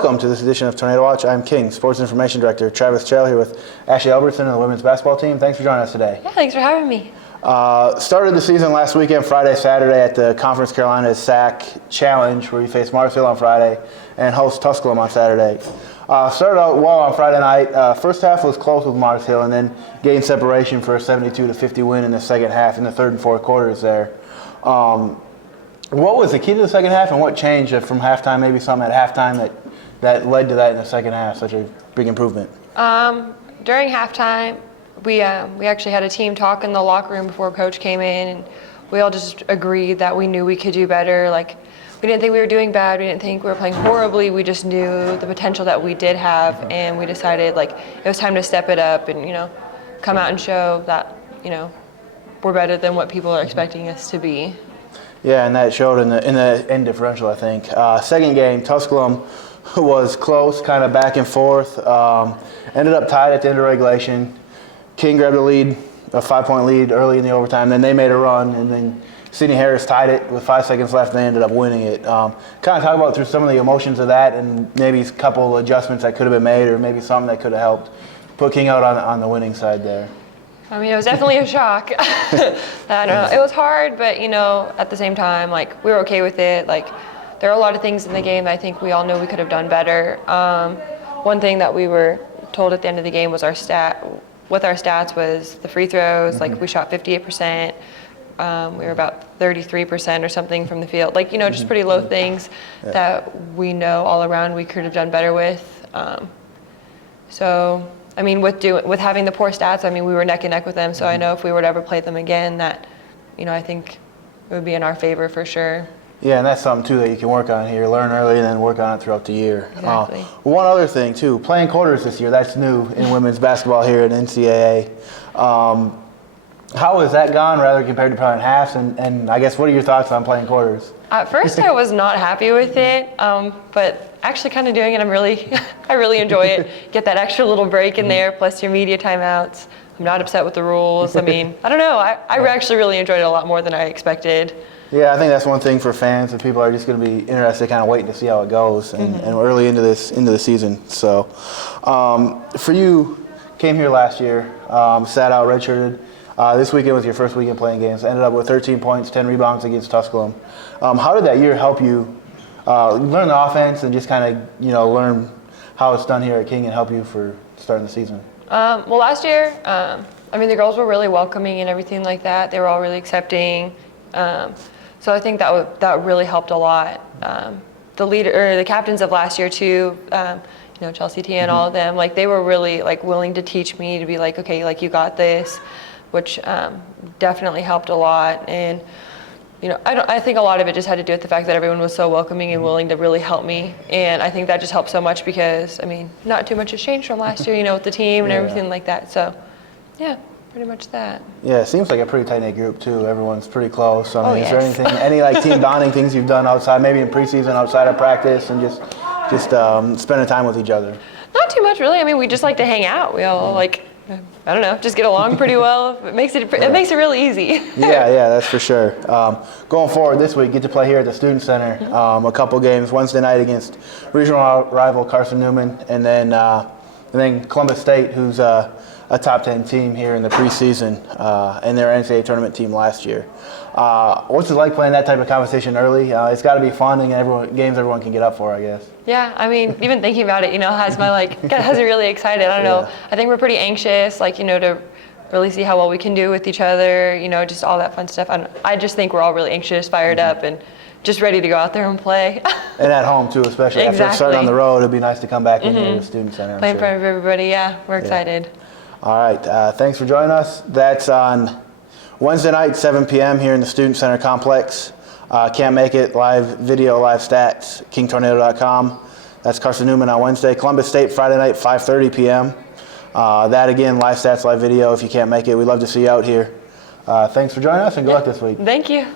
Welcome to this edition of Tornado Watch. I'm King, Sports Information Director Travis Chell, here with Ashley Albertson and the women's basketball team. Thanks for joining us today. Yeah, thanks for having me. Started the season last weekend, Friday, Saturday, at the Conference Carolina SAC Challenge, where you face Marshall on Friday and host Tusculum on Saturday. Started out well on Friday night. First half was close with Mars Hill, and then gained separation for a 72-50 win in the second half, in the third and fourth quarters there. What was the key to the second half, and what changed from halftime, maybe something at halftime that led to that in the second half, such a big improvement? During halftime, we actually had a team talk in the locker room before Coach came in, and we all just agreed that we knew we could do better. Like, we didn't think we were doing bad. We didn't think we were playing horribly. We just knew the potential that we did have, and we decided like it was time to step it up and come out and show that we're better than what people are expecting us to be. Yeah, and that showed in the end differential, I think. Second game, Tusculum was close, kind of back and forth. Ended up tied at the end of regulation. King grabbed a lead, a 5-point lead early in the overtime. Then they made a run, and then Sydney Harris tied it with 5 seconds left, and they ended up winning it. Kind of talk about through some of the emotions of that, and maybe a couple adjustments that could have been made, or maybe something that could have helped put King out on the winning side there. I mean, it was definitely a shock. I don't know. It was hard, but at the same time, like, we were okay with it. Like, there are a lot of things in the game that I think we all knew we could have done better. One thing that we were told at the end of the game was our stats was the free throws. Mm-hmm. Like, we shot 58%. We were about 33% or something from the field. Like, just pretty low things that we know all around we could have done better with. So, I mean, with having the poor stats, I mean, we were neck and neck with them. So I know if we were to ever play them again, that, I think it would be in our favor for sure. Yeah, and that's something, too, that you can work on here. Learn early and then work on it throughout the year. Exactly. One other thing, too, playing quarters this year. That's new in women's basketball here at NCAA. How has that gone, rather, compared to probably in halves? And I guess, what are your thoughts on playing quarters? At first, I was not happy with it, but actually kind of doing it, I really enjoy it. Get that extra little break in there, plus your media timeouts. I'm not upset with the rules. I mean, I don't know. I actually really enjoyed it a lot more than I expected. Yeah, I think that's one thing for fans, that people are just going to be interested, kind of waiting to see how it goes, and early into the season. So, for you, came here last year, sat out, redshirted. This weekend was your first weekend playing games. Ended up with 13 points, 10 rebounds against Tusculum. How did that year help you learn the offense and just kind of learn how it's done here at King and help you for starting the season? Well, last year, the girls were really welcoming and everything like that. They were all really accepting. So I think that really helped a lot. The captains of last year too. Chelsea T and all of them, like, they were really like willing to teach me, to be like, okay, like, you got this, which definitely helped a lot. And I think a lot of it just had to do with the fact that everyone was so welcoming and willing to really help me. And I think that just helped so much because, not too much has changed from last year, with the team and everything like that. So, yeah, pretty much that. Yeah, it seems like a pretty tight-knit group, too. Everyone's pretty close. Is there any like team bonding things you've done outside, maybe in preseason, outside of practice, and just spending time with each other? Not too much, really. We just like to hang out. We all I don't know, just get along pretty well. It makes it really easy. yeah, that's for sure. Going forward this week, get to play here at the Student Center. A couple games, Wednesday night against regional rival Carson Newman, and then Columbus State, who's a top 10 team here in the preseason, and their NCAA tournament team last year. What's it like playing that type of competition early? It's got to be fun, and games everyone can get up for, I guess. Yeah, even thinking about it, has me really excited. I don't know. I think we're pretty anxious, to really see how well we can do with each other, just all that fun stuff. I just think we're all really anxious, fired up, and just ready to go out there and play. And at home, too, especially. Exactly. After starting on the road, it'd be nice to come back in here to the Student Center. Play in front of everybody, we're excited. All right, thanks for joining us. That's on Wednesday night, 7 p.m. here in the Student Center complex. Can't make it, live video, live stats, kingtornado.com. That's Carson Newman on Wednesday. Columbus State, Friday night, 5:30 p.m. That, again, live stats, live video. If you can't make it, we'd love to see you out here. Thanks for joining us, and good luck this week. Thank you.